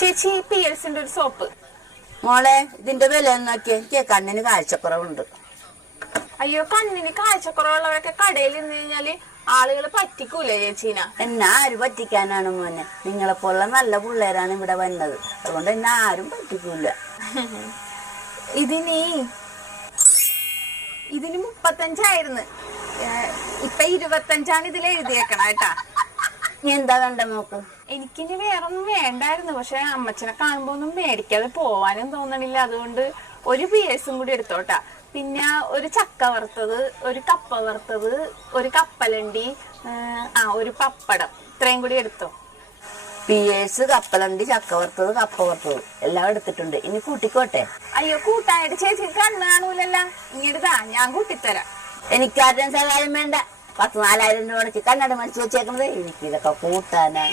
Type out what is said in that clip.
ചേച്ചി പിയേഴ്സിന്റെ ഒരു സോപ്പ്. മോളെ ഇതിന്റെ വില നോക്കിയേ, എനിക്ക് കണ്ണിന് കാഴ്ചക്കുറവുണ്ട്. അയ്യോ, കണ്ണിന് കാഴ്ചക്കുറവുള്ളവരൊക്കെ കടയിൽ നിന്ന് കഴിഞ്ഞാല് ആളുകൾ പറ്റിക്കൂലേ ചേച്ചീന? എന്നെ ആര് പറ്റിക്കാനാണ് മോനെ? നിങ്ങളെപ്പോലുള്ള നല്ല പിള്ളേരാണ് ഇവിടെ വന്നത്, അതുകൊണ്ട് എന്നെ ആരും പറ്റിക്കൂല. ഇതിന് 35 ഇപ്പൊ 25 ഇതിൽ എഴുതിയേക്കണ കേട്ടാ. നീ എന്താ വേണ്ട നോക്ക്? എനിക്കിനി വേറൊന്നും വേണ്ടായിരുന്നു, പക്ഷെ അമ്മച്ചനെ കാണുമ്പോ ഒന്നും മേടിക്കാതെ പോവാനും തോന്നണില്ല. അതുകൊണ്ട് ഒരു പിയേഴ്സും കൂടി എടുത്തോട്ടാ. പിന്നെ ഒരു ചക്ക വറുത്തത്, ഒരു കപ്പ വറുത്തത്, ഒരു കപ്പലണ്ടി, ഒരു പപ്പടം, ഇത്രയും കൂടി എടുത്തോ. പിയേഴ്സ്, കപ്പലണ്ടി, ചക്ക വറുത്തത്, കപ്പ വറുത്തത് എല്ലാം എടുത്തിട്ടുണ്ട്. ഇനി കൂട്ടിക്കോട്ടെ? അയ്യോ, കൂട്ടാനായിട്ട് ചേച്ചി കണ്ണ് കാണൂലല്ല. ഇങ്ങെടുതാ, ഞാൻ കൂട്ടിത്തരാം. എനിക്കാരുടെയും സഹായം വേണ്ട. 14,000 രൂപ കണ്ണട മേടിച്ച് വെച്ചേക്കുന്നത്. എനിക്കിതൊക്കെ കൂട്ടാനാ.